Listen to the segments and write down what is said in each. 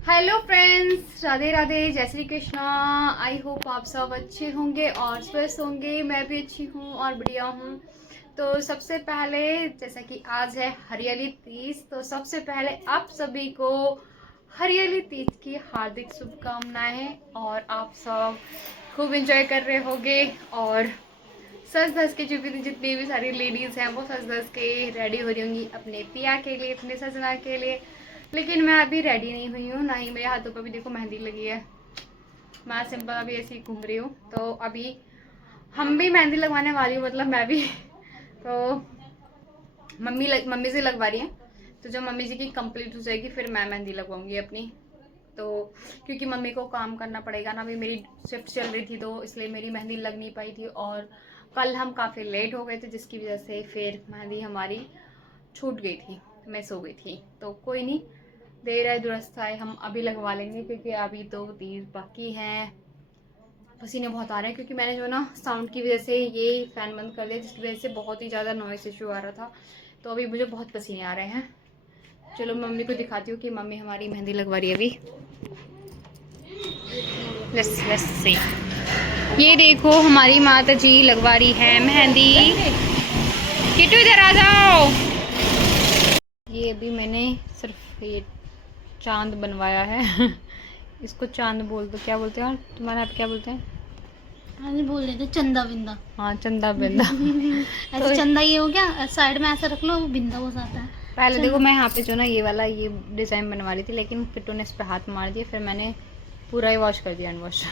Hello friends, Radhe Radhe, जय Shri Krishna. I hope आप सब अच्छे होंगे और स्वस्थ होंगे। मैं भी अच्छी हूँ और बढ़िया हूँ। तो सबसे पहले, जैसा कि आज है हरियाली तीज, तो सबसे पहले आप सभी को हरियाली तीज की हार्दिक शुभकामनाएं। और आप सब खूब एंजॉय कर रहे होंगे और सज धज के, चूंकि जितनी भी सारी लेडीज हैं वो सज धज के रेडी हो रही होंगी अपने पिया के लिए, अपने सजना के लिए। लेकिन मैं अभी रेडी नहीं हुई हूँ, ना ही मेरे हाथों पर भी देखो मेहंदी लगी है। मैं सिंपल अभी ऐसे ही घूम रही हूँ। तो अभी हम भी मेहंदी लगवाने वाली हूँ, मतलब मैं भी। तो मम्मी से लगवा रही है। तो जब मम्मी जी की कंप्लीट हो जाएगी फिर मैं मेहंदी लगवाऊंगी अपनी। तो क्योंकि मम्मी को काम करना पड़ेगा ना, अभी मेरी शिफ्ट चल रही थी तो इसलिए मेरी मेहंदी लग नहीं पाई थी। और कल हम काफ़ी लेट हो गए थे जिसकी वजह से फिर मेहंदी हमारी छूट गई थी, मिस हो गई थी। तो कोई नहीं, देर है दुरुस्त आए, हम अभी लगवा लेंगे क्योंकि अभी तो 30 बाकी हैं। पसीने बहुत आ रहे हैं क्योंकि मैंने जो ना साउंड की वजह से ये फ़ैन बंद कर दिया, जिसकी वजह से बहुत ही ज़्यादा नॉइस इशू आ रहा था। तो अभी मुझे बहुत पसीने आ रहे हैं। चलो मम्मी को दिखाती हूँ कि मम्मी हमारी मेहंदी लगवा रही है अभी। Let's see. ये देखो हमारी माता जी लगवा रही है मेहंदी। किट्टू इधर आ जाओ। ये अभी मैंने सिर्फ ये चांद बनवाया है। इसको चांद बोल दो, क्या बोलते हैं और तुम्हारे यहाँ पे क्या बोलते हैं? हाँ बोल रहे थे चंदा बिंदा। हाँ, चंदा बिंदा। ऐसे तो चंदा ये हो गया, साइड में ऐसा रख लो, वो बिंदा हो जाता है। पहले देखो चंदा। मैं यहाँ पे जो ना ये वाला ये डिज़ाइन बनवा रही थी, लेकिन पिट्टू ने इस पर हाथ मार दिया, फिर मैंने पूरा ही वॉश कर दिया, अनवॉश।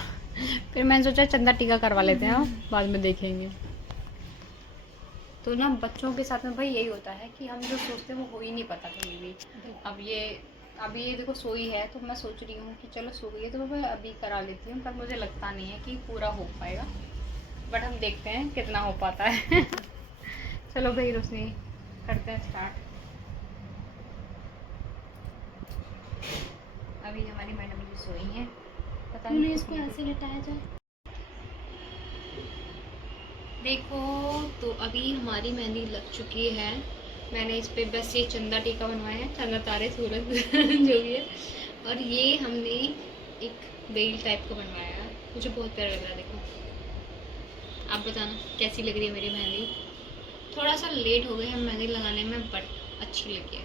फिर मैंने सोचा चंदा टीका करवा लेते हैं, बाद में देखेंगे। तो ना बच्चों के साथ में भाई यही होता है कि हम जो सोचते हैं वो हो ही नहीं पाता कभी भी। अभी ये देखो सोई है, तो मैं सोच रही हूँ कि चलो सो गई है तो मैं अभी करा लेती हूँ, पर मुझे लगता नहीं है कि पूरा हो पाएगा। बट हम देखते हैं कितना हो पाता है। चलो भाई रोशनी, करते हैं स्टार्ट। अभी हमारी मैडम जी सोई हैं, पता नहीं इसको कितनी ऐसे देर। लटाया जाए। देखो, तो अभी हमारी मेहंदी लग चुकी है। मैंने इस पे बस ये चंदा टीका बनवाया है, चंदा तारे सूरज जो भी है। और ये हमने एक बेल टाइप का बनवाया है, मुझे बहुत प्यारा लग रहा है। देखो आप बताना कैसी लग रही है मेरी मेहंदी। थोड़ा सा लेट हो गए हम मेहंदी लगाने में, बट अच्छी लगी है।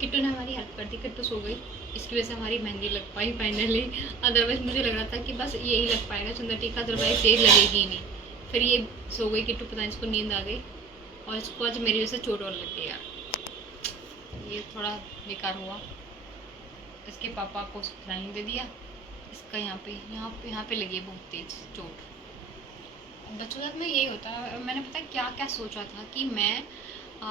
किट्टू ने हमारी हेल्प कर दी, किट्टू सो गई, इसकी वजह से हमारी मेहंदी लग पाई फाइनली। अदरवाइज मुझे लग रहा था कि बस यही लग पाएगा चंदा टीका, अदरवाइज ये लगेगी ही नहीं। फिर ये सो गई किट्टू, पता नहीं इसको नींद आ गई और इसको आज मेरी वजह से चोट और लग गई यार। ये थोड़ा बेकार हुआ। इसके पापा को खिलाने दे दिया, इसका यहाँ पे लगी है बहुत तेज चोट। बच्चों के साथ में यही होता है। मैंने पता है क्या क्या सोचा था कि मैं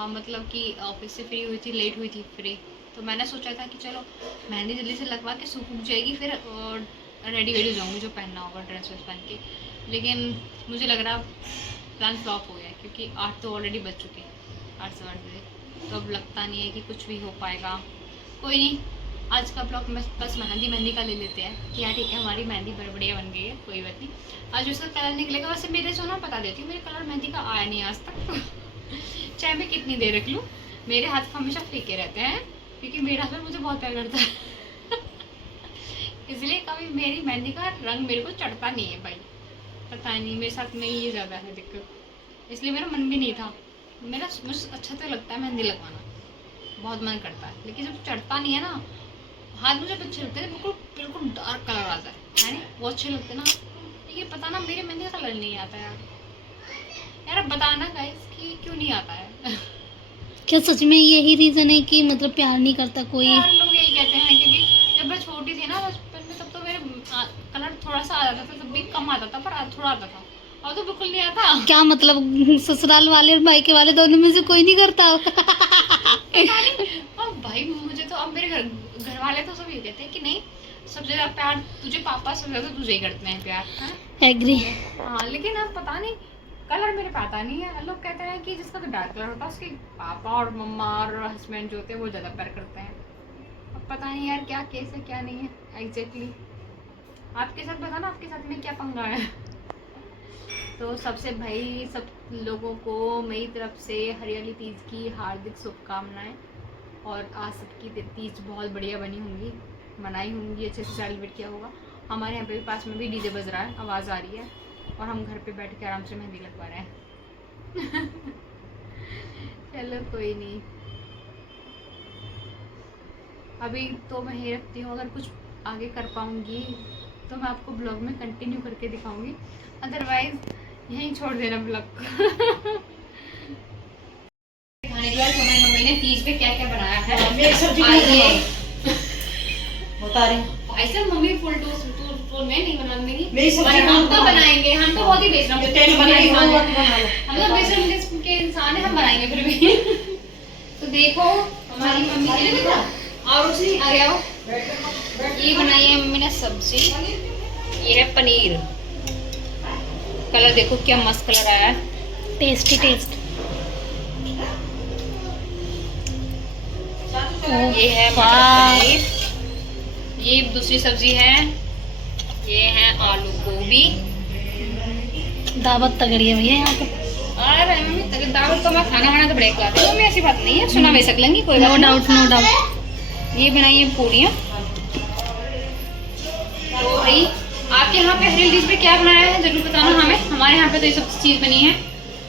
मतलब कि ऑफिस से फ्री हुई थी, लेट हुई थी फ्री। तो मैंने सोचा था कि चलो मेहंदी जल्दी से लगवा के सूख जाएगी, फिर रेडी वेडी हो जाऊँगी जो पहनना होगा, ड्रेस वेस पहन के। लेकिन मुझे लग रहा प्लान फ्लॉप हो गया क्योंकि 8 तो ऑलरेडी बज चुके हैं, 8 से 8 बजे। तो अब लगता नहीं है कि कुछ भी हो पाएगा। कोई नहीं, आज का ब्लॉग में बस मेहंदी का ले लेते हैं कि हाँ ठीक है हमारी मेहंदी बढ़िया बन गई है, कोई बात नहीं। आज उसका कलर निकलेगा। वैसे मेरे जो ना बता देती हूँ, मेरे कलर मेहंदी का आया नहीं आज तक। चाहे मैं कितनी देर रख लूँ, मेरे हाथ हमेशा फीके रहते हैं क्योंकि मेरा हस्बैंड मुझे बहुत प्यार करता है। इसलिए कभी मेरी मेहंदी का रंग मेरे को चढ़ता नहीं है भाई, पता नहीं मेरे साथ में ये ज़्यादा है दिक्कत। इसलिए मेरा मन भी नहीं था। मुझे अच्छा तो लगता है मेहंदी लगवाना, बहुत मन करता है, लेकिन जब चढ़ता नहीं है ना, हाथ मुझे अच्छे लगते हैं, बिल्कुल बिल्कुल डार्क कलर आ जाए है नहीं, बहुत अच्छे लगते हैं ना। ये पता ना मेरे मेहंदी का कलर नहीं आता यार। यार अब बताना गाइस कि क्यों नहीं आता है। क्या सच में यही रीजन है कि मतलब प्यार नहीं करता कोई? यार लोग यही कहते हैं क्योंकि जब मैं छोटी थी ना बचपन में, तब तो मेरे कलर थोड़ा सा आ जाता था, तब भी कम आता था, पर थोड़ा आता था। अब तो बिल्कुल नहीं आता। क्या मतलब ससुराल वाले और मायके वाले दोनों में से कोई नहीं करता? पता नहीं। और भाई मुझे तो अब मेरे घर वाले तो सब ये कहते हैं कि नहीं, सबसे ज्यादा प्यार तुझे पापा, सबसे ज्यादा तुझे ही करते हैं प्यार, है। एग्री। हाँ, लेकिन अब पता नहीं कलर मेरे पे आता नहीं है। लोग कहते हैं कि जिसका तो डार्क कलर होता है उसके पापा और मम्मा और हस्बैंड जो होते हैं वो ज़्यादा प्यार करते हैं। अब पता नहीं यार क्या केस है क्या नहीं है एग्जैक्टली। आपके साथ बताना, आपके साथ में क्या पंगा है। तो सबसे भाई सब लोगों को मेरी तरफ से हरियाली तीज की हार्दिक शुभकामनाएं। और आज सबकी तीज बहुत बढ़िया बनी होंगी, मनाई होंगी, अच्छे से सेलिब्रेट किया होगा। हमारे यहाँ पे भी पास में भी डीजे बज रहा है, आवाज़ आ रही है और हम घर पे बैठ के आराम से मेहंदी लगवा रहे हैं। चलो कोई नहीं, अभी तो मैं ही रखती हूँ। अगर कुछ आगे कर पाऊँगी तो मैं आपको ब्लॉग में कंटिन्यू करके दिखाऊंगी, अदरवाइज यहीं छोड़ देना ब्लॉग को। खाने के बाद हमारी मम्मी ने तीज पे क्या क्या बनाया है, आइए बता रही। ऐसे मम्मी फुल टूर में नहीं बनाऊंगी, मेरी सब्जी हम तो बनाएंगे, हम तो बहुत ही बेशरम जो तेरी बनाई हो वो बना लो। हम तो बेशरम किस्म के इंसान है, हम बनाएंगे फिर भी। तो देखो हमारी मम्मी ने देखो, और उसी आ गया ये बनाई है मम्मी ने सब्जी, ये है पनीर। कलर देखो क्या मस्त कलर आया है, टेस्टी टेस्ट। ये है मटर पनीर, ये दूसरी सब्जी है, ये है आलू गोभी। दावत तगड़ी है भैया यहाँ पे। अरे मम्मी दावत तो मैं खाना खाना तो बड़े खिलाती हूँ, ऐसी बात नहीं है, सुना बेशक लेंगी कोई नो बात डाउट नो डाउट। नहीं। ये बनाई है पूड़ियाँ। तो भाई आपके यहाँ पे हरी डिश पे क्या बनाया है जरूर बताना हमें। हमारे यहाँ पे तो ये सब चीज़ बनी है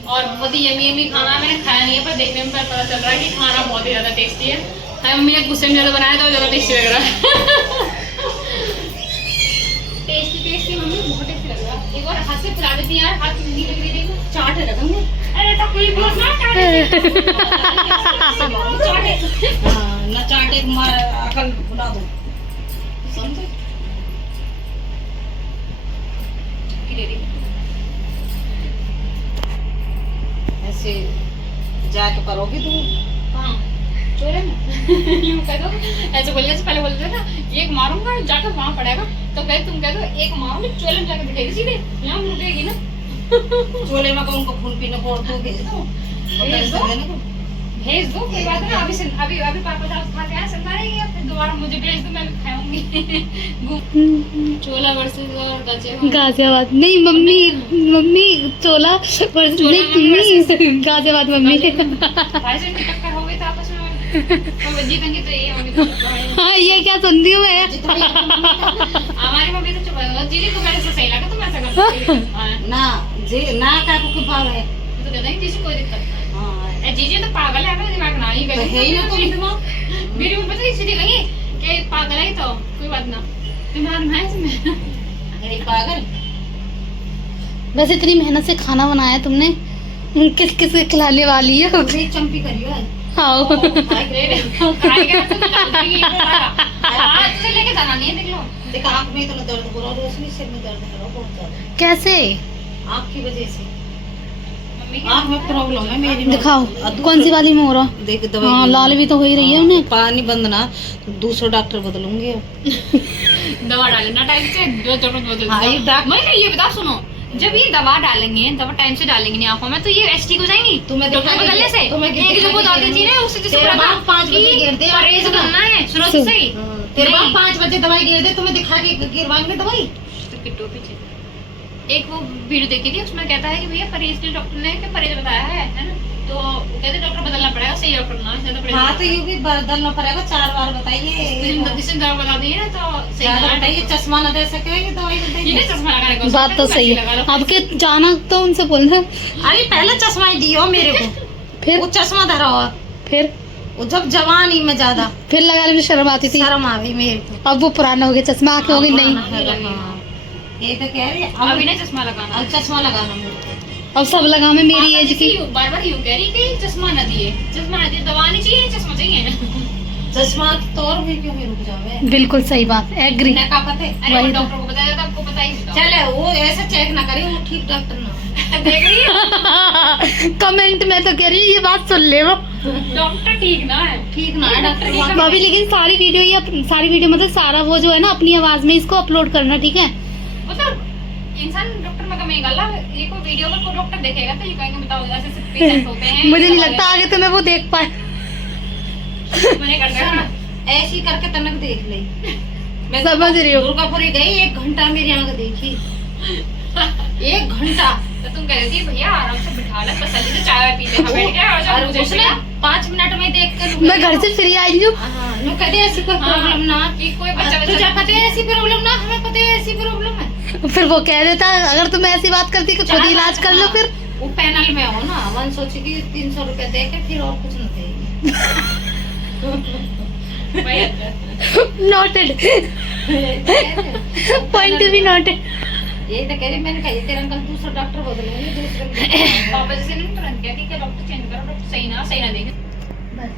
और बहुत ही यमी यमी खाना है। मैंने खाया नहीं है पर देखने में पता चल रहा है कि खाना बहुत ही ज़्यादा टेस्टी है। मम्मी ने गुस्से में ज़्यादा बनाया तो ज़्यादा टेस्टी लग रहा है। टेस्टी मम्मी बहुत टेस्टी लग रहा है। एक और हाथ से खिला देती यार, हाथ नहीं लग रही, देखो चाट रखेंगे। अरे तो कोई बोल ना चाटे ना चाटे अकल बुला दो, समझे? ऐसे जाके करोगी तुम? हाँ चोरे में यूं कह दो, ऐसे बोलने से पहले बोलते थे ना एक मारूंगा जाके वहाँ पड़ेगा, तो कहे तुम कह दो एक मारूंगी चोले में जाके दिखेगी सीधे, यहाँ मुड़ेगी ना। चोले में उनको खून पीने को तो भेज दो, भेज दो कोई बात नहीं। अभी पापा दाल खा के आए संता रहेगी, फिर दोबारा मुझे भेज दो, मैं भी खाऊंगी। चोला वर्सेस और गाजियाबाद नहीं मम्मी चोला वर्सेस नहीं गाजियाबाद मम्मी। भाई से टक्कर हो गई तो आपस में तो जीतेंगे तो ये होगी। हाँ ये क्या सुन रही हूँ मैं। हमारी मम्मी तो चुप है, जीजी को मेरे से सही लगा तो मैं ऐसा कर सकती हूँ। ना जी ना का को भाव है तो कहते हैं जीजी कोई दिक्कत नहीं। हां जीजी तो पागल है, मेरा दिमाग ना ही तो है ही ना तुम दिमाग। मेरी उम्र पता है सीधी लगी कि पागल है तो कोई बात ना, दिमाग में है इसमें। यही पागल। वैसे इतनी मेहनत से खाना बनाया तुमने, किस किस के खिलाने वाली है? नहीं चंपी करियो है। हाँ खाएगा तो चलती है आज से लेके जाना नहीं है, देख लो। देख आँख में इतना दर्द हो रहा है, रोशनी सिर में दर्द है बहुत ज्यादा। कैसे? आँख की वजह से मम्मी आँख में प्रॉब्लम है मेरी में। दिखाओ कौन सी वाली में हो रहा? देख दवाई हाँ लाल भी तो हो ही रही है उन्हें। पानी बंद ना, दूसरा डॉक्टर बदलूंगे। दवा डालना टाइम से, जो जरूरत बदल। हाँ, ये डॉक्टर- मैं ये बता सुनो, जब ये दवा डालेंगे, दवा टाइम से डालेंगे नहीं आंखों में तो ये एसटी हो जाएंगी। तुम्हें डॉक्टर दिखा बदलने से तुम्हें एक जो बता देती है उससे जैसे तेरा पता बाप 5 बजे कि गिर दे, परहेज करना है। सुनो तो सही, तेरे बाप नहीं। 5 बजे दवाई गिर दे, तुम्हें दिखा के गिरवाएंगे दवाई। तो किट्टू पीछे एक वो वीडियो देखी थी, उसमें कहता है कि भैया परहेज के लिए डॉक्टर ने कि परहेज बताया है ना, तो कहते डॉक्टर बदलना पड़ेगा, सही डॉक्टर ना ज्यादा परहेज। हाँ तो ये भी बदलना पड़ेगा, 4 बार बताइए। जिसने दवा बता दी है ना तो सही ज्यादा है। बताइए, चश्मा न दे सके दवाई ये बताइए। चश्मा लगाने को बात तो सही है। अब के जाना तो उनसे बोलना। अरे पहले चश्मा ही दियो मेरे को, फिर वो चश्मा धरा हुआ, फिर वो जब जवानी में ज्यादा फिर लगाने में शर्म आती थी। शर्म आ गई मेरे को। अब वो पुराना हो गया, चश्मा आके हो गई नहीं। हाँ। ये तो कह रही है अभी ना चश्मा लगाना। अब चश्मा लगाना मेरे को। अब सब लगा में मेरी एज की। बार बार यूं कह रही कि चश्मा न दिए, चश्मा न दिए, दवा नहीं चाहिए, चश्मा चाहिए। चश्मा तौर हुई क्यों में रुक जावे। बिल्कुल सही बात, एग्री। ना का पता है। अरे वो वही तो। डॉक्टर को बताया था, आपको पता ही था। चले वो ऐसे चेक ना करे, वो ठीक डॉक्टर ना। देख रही है कमेंट में तो कह रही है ये बात सुन ले वो। डॉक्टर ठीक ना है, ठीक ना है डॉक्टर। भाभी लेकिन सारी वीडियो मतलब सारा वो जो है ना अपनी आवाज में इसको अपलोड करना, ठीक है? मतलब इंसान डॉक्टर में कमी गला ये कोई वीडियो में कोई डॉक्टर देखेगा तो ये कहेंगे बताओ ऐसे ऐसे पेशेंट होते हैं। मुझे नहीं लगता आगे तो मैं वो देख पाए। मैंने कर दिया ऐसी करके तनक देख ले। मैं समझ रही हूँ। दुर्गापुरी गई, 1 घंटा मेरी आंख देखी। 1 घंटा। तो तुम कह रही थी भैया आराम से बिठा ले, तसल्ली से चाय पी ले, बैठ गया और और जब मुझे उसने 5 मिनट में देख के मैं घर से फ्री आई हूँ। नु कहते ऐसी कोई प्रॉब्लम ना कि कोई बच्चा तुझे पता है ऐसी प्रॉब्लम ना, हमें पता है ऐसी प्रॉब्लम है। फिर वो कह देता अगर तुम ऐसी बात करती कि खुद इलाज कर लो फिर। वो पैनल में हो ना, वन सोची कि 300 रुपए दे के फिर और कुछ न देगी। Noted, point to be noted. यही तो कह रही, मैंने कहा तेरा अंकल दूसरा डॉक्टर बदलूंगी, दूसरे पापा जैसे नहीं तुरंत क्या कि डॉक्टर चेंज करो, डॉक्टर सही ना देंगे। बस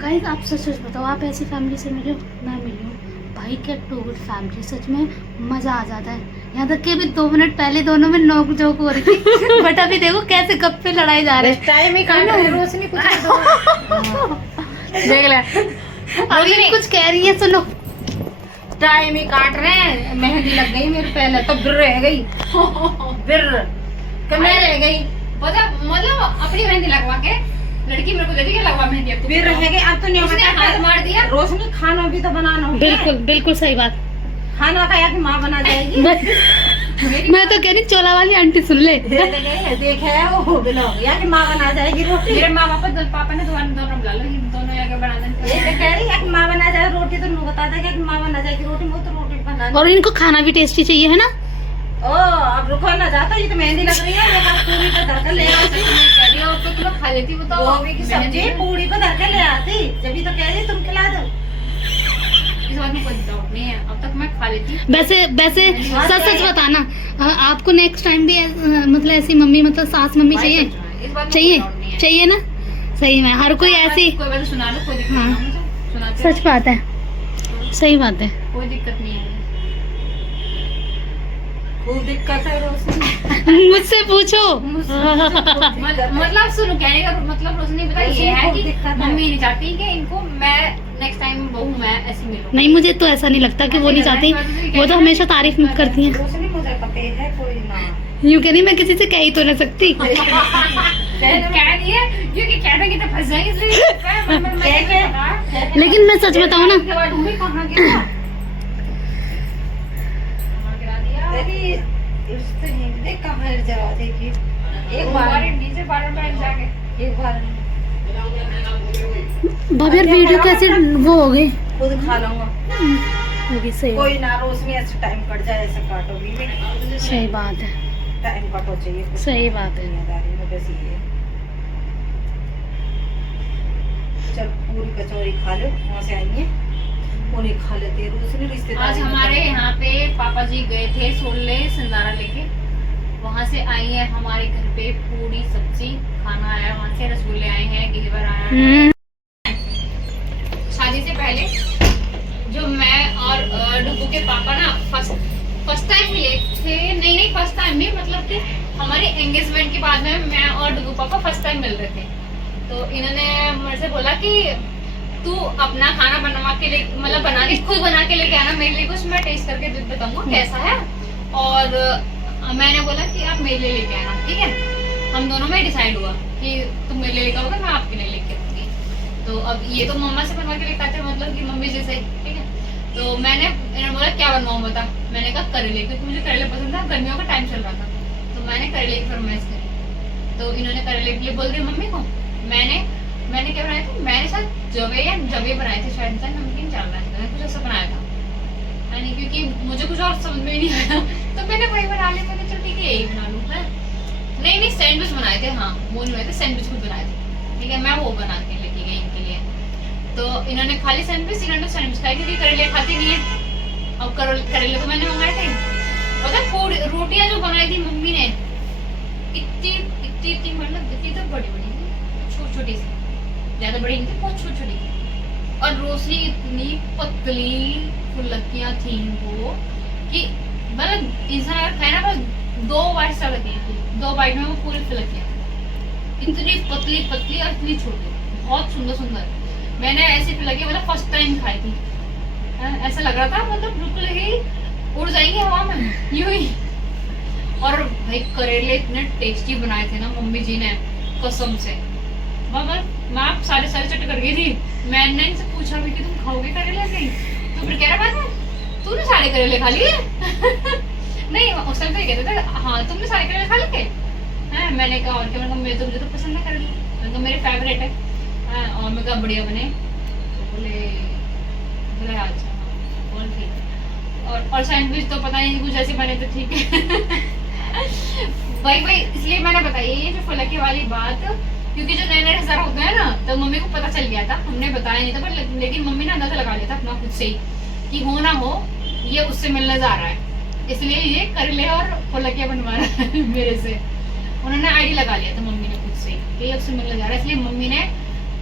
गाइस आप सच सच बताओ, आप ऐसी फैमिली से मिले हो? मैं मिली हूँ भाई, क्या टू गुड फैमिली, सच में मज़ा आ जाता है। यहाँ तक कि अभी 2 मिनट पहले दोनों में नोक झोंक हो रही थी बट अभी देखो कैसे गप्पे लड़ाई जा रहे हैं। टाइम ही काटना है, रोशनी कुछ देख ले अभी कुछ कह रही है, सुनो। टाइम ही काट रहे हैं। मेहंदी लग गई मेरे, पहले तो बिर रह गई, बिर कमे रह गई। मतलब अपनी मेहंदी लगवा के लड़की मेरे को देती है, लगवा मेहंदी अब बिर रह गई। अब तो नहीं उसने हाथ मार दिया। रोशनी खाना भी तो बनाना होगा। बिल्कुल बिल्कुल सही बात। खाना खाया कि माँ बना जाएगी। मैं तो कह रही चोला वाली आंटी सुन ले। देखे वो ब्लॉग या कि माँ बना जाएगी रोटी। मेरे माँ पापा ने दोनों बुला लो, दोनों आके बना देंगे। ये तो कह रही है कि माँ बना जाए रोटी, तो नु बता देगा कि माँ बना जाएगी रोटी, वो तो रोटी बना। और इनको खाना भी टेस्टी चाहिए है ना। ओ अब रुको ना जाता, ये तो मेहंदी लग रही है, मेरे पास पूरी पे धर के ले आती। मैं कह रही हूँ तो तुम खा लेती, बताओ। गोभी की सब्जी पूरी पे धर के ले आती, जब तो कह रही तुम खिला दो। इस बात में कोई डाउट नहीं है, अब तक मैं खा लेती। वैसे सच सच बताना, आपको नेक्स्ट टाइम भी मतलब ऐसी मम्मी, मतलब सास मम्मी चाहिए? इस बात में चाहिए, कोई doubt नहीं है। चाहिए ना। सही में हर कोई ऐसी। कोई बात सुना लो, कोई दिक्कत हाँ। नहीं है मुझे, सुनाते सच बात है, सही बात है। कोई दिक्कत नहीं है। खूब दिक्कत है रोशनी। मुझसे पूछो। मतलब सुनो, कहने का मतलब रोशनी पता ये है कि दिक्कत है। मम्मी नहीं चाहती कि इनको मैं नेक्स्ट टाइम बहू मैं ऐसी मिलूं। नहीं मुझे तो ऐसा नहीं लगता कि वो नहीं चाहती, वो तो हमेशा तारीफ करती हैं। रोशनी मुझे पता है कोई ना। यूँ कह रही मैं किसी से कह ही तो नहीं सकती। कह रही है क्योंकि कहने की तो फंस जाएगी, इसलिए लेकिन मैं सच बताऊँ ना, कहाँ गया तेरी रिश्ते हिंदे कहाँ जरा देखी। एक बार नीचे बार जाके एक बार भाभी यार वीडियो कैसे वो हो गई खुद खा लूंगा। होगी। सही कोई ना रोशनी ऐसे टाइम कट जाए, ऐसे काटोगी। सही बात है, टाइम कटो चाहिए, सही बात है। दुनियादारी में बस ये है। चल पूरी कचौरी खा लो, वहाँ से आई है उन्हें खा लेते हैं। रोशनी रिश्तेदार आज हमारे यहाँ पे पापा जी गए थे सोले सिंदारा लेके, वहाँ से आई है हमारे घर पे पूरी सब्जी खाना आया, वहाँ से रसगुल्ले आए हैं, घेवर आया है। शादी से पहले जो मैं और डुगू के पापा ना फर्स्ट टाइम मिले थे, नहीं फर्स्ट टाइम नहीं, मतलब कि हमारे एंगेजमेंट के बाद में मैं और डुगू पापा फर्स्ट टाइम मिल रहे थे। तो इन्होंने मेरे से बोला कि तू अपना खाना बनवा के ले, मतलब बना के खुद बना के लेके आना मेरे लिए कुछ, मैं टेस्ट करके बताऊंगा कैसा है। और मैंने बोला कि आप मेरे लिए लेके आना, ठीक है। हम दोनों में डिसाइड हुआ कि तुम मेरे लिए लेके आओगे, मैं आपके लिए लेके आऊंगी। तो अब ये तो मम्मा से बनवा के लेके आते, मतलब कि मम्मी जैसे, ठीक है। तो इन्होंने बोला क्या बनवाऊं बता, मैंने कहा करेले, क्योंकि मुझे करेले पसंद था, गर्मियों का टाइम चल रहा था, तो मैंने करेले की फरमाइश करी। तो इन्होंने करेले के लिए बोल दिया मम्मी को। मैंने क्या बनाया था, मैंने शायद जवे बनाए थे, शायद नमकीन चावल बनाए थे, कुछ ऐसा बनाया था मैंने, क्योंकि मुझे कुछ और समझ में नहीं आया तो मैंने वही बना लिया। मैंने चलो ठीक है यही बना लूँ, है। नहीं सैंडविच बनाए थे, हाँ वो नहीं बनाए थे, सैंडविच खुद बनाए थे, ठीक है। मैं वो बना के लेके गई इनके लिए। तो इन्होंने खाली सैंडविच, इन्होंने सैंडविच खाई, क्योंकि करेले खाती नहीं है। अब करेले तो मैंने मंगाए थे। पता रोटियां जो बनाई थी मम्मी ने, इतनी मतलब इतनी तो बड़ी छोटी सी, ज्यादा बड़ी नहीं थी, बहुत छोटी। और रोशनी इतनी पतली फुल्लकियां थी वो कि मतलब इंसान अगर खाए ना बस 2 बाइट से लगती थी, 2 बाइट में वो पूरी फुल्लकियां, इतनी पतली और इतनी छोटी, बहुत सुंदर। मैंने ऐसी फुल्लकियां मतलब फर्स्ट टाइम खाई थी। ऐसा लग रहा था मतलब बिल्कुल ही उड़ जाएंगे हवा में यूं ही। और भाई करेले इतने टेस्टी बनाए थे ना मम्मी जी ने, कसम से। मैं सारे चट कर गई थी। मैंने इनसे पूछा भी कि तुम खाओगे करेले नहीं, तो फिर कह रहा बात तूने सारे करेले खा लिए नहीं उस टाइम तो ये कहते थे हाँ तुमने सारे करेले खा लिए हैं। मैंने कहा और क्या, मैंने कहा मुझे तो पसंद है करेले, मैंने कहा मेरे फेवरेट है। और मैं कहा बढ़िया बने, तो बोले अच्छा बोल ठीक है। और सैंडविच तो पता नहीं कुछ ऐसे बने तो ठीक है। भाई इसलिए मैंने बताई ये जो फुलकी वाली बात, क्योंकि जो नए नए रिश्तेदार होते हैं ना, तो मम्मी को पता चल गया था, हमने बताया नहीं था पर लेकिन मम्मी ने अंदाजा लगा लिया था अपना खुद से ही कि हो ना हो ये उससे मिलने जा रहा है, इसलिए ये करेले और फुलकियाँ बनवा रहा है मेरे से। उन्होंने आईडी लगा लिया था मम्मी ने खुद से कि ये उससे मिलने जा रहा है, इसलिए मम्मी ने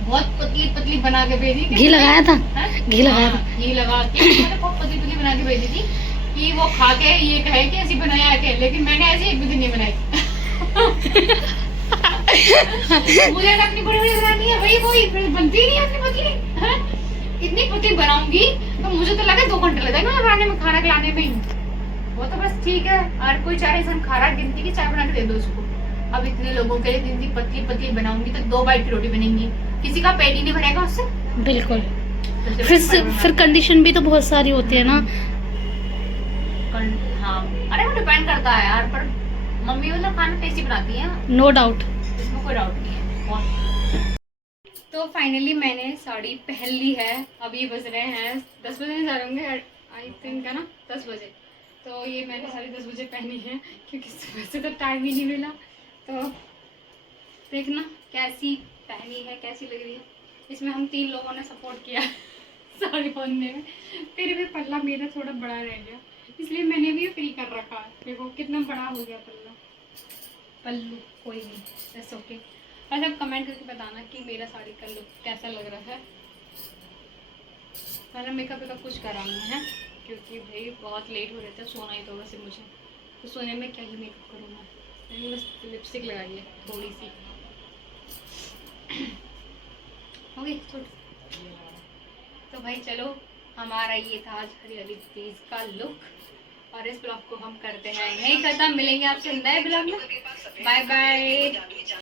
बहुत पतली पतली बना के भेजी। घी लगाया था, घी लगाया था, घी लगा के मैंने बहुत पतली पतली बना के भेजी थी कि वो खा के ये कहे कि ऐसी बनाया के, लेकिन मैंने ऐसी एक भी दिन नहीं बनाई। मुझे तो अपनी बड़ी बड़ी बनानी है भाई, वो बनती नहीं है अपनी पतली। इतनी पतली बनाऊंगी तो मुझे तो लगा 2 घंटे लग जाएंगे बनाने में, खाना खिलाने में ही। वो तो बस ठीक है, और कोई चाय इंसान खा रहा गिनती की चाय बना के दे दो उसको। अब इतने लोगों के लिए इतनी पतली पतली बनाऊंगी तो 2 बाइट की रोटी बनेंगी, किसी का पेट ही नहीं भरेगा उससे। बिल्कुल। फिर कंडीशन भी तो बहुत सारी होती है ना। हाँ अरे वो डिपेंड करता है यार, पर मम्मी मतलब खाना टेस्टी बनाती है, नो डाउट, इसमें कोई डाउट नहीं है। तो फाइनली मैंने साड़ी पहन ली है, अभी बज रहे हैं 10 बजे जा रहे होंगे आई थिंक है ना, 10 बजे। तो ये मैंने साड़ी 10 बजे पहनी है क्योंकि सुबह से तो टाइम ही नहीं मिला। तो देखना कैसी पहनी है, कैसी लग रही है। इसमें हम 3 लोगों ने सपोर्ट किया साड़ी पहनने में, फिर भी पल्ला मेरा थोड़ा बड़ा रह गया, इसलिए मैंने भी फ्री कर रखा है। देखो कितना बड़ा हो गया पल्लू, कोई नहीं, दैट्स ओके। और सब कमेंट करके बताना कि मेरा साड़ी का लुक कैसा लग रहा है। मैंने मेकअप कुछ करा नहीं है क्योंकि भाई बहुत लेट हो रहा था, सोना ही तो वैसे मुझे, तो सोने में क्या ही मेकअप करूँगा, मैंने बस लिपस्टिक लगाई है थोड़ी सी। हो गई छोटी। तो भाई चलो, हमारा ये था आज हरियाली तीज का लुक, और इस ब्लॉग को हम करते हैं यहीं खत्म। मिलेंगे आपसे नए ब्लॉग में, बाय बाय।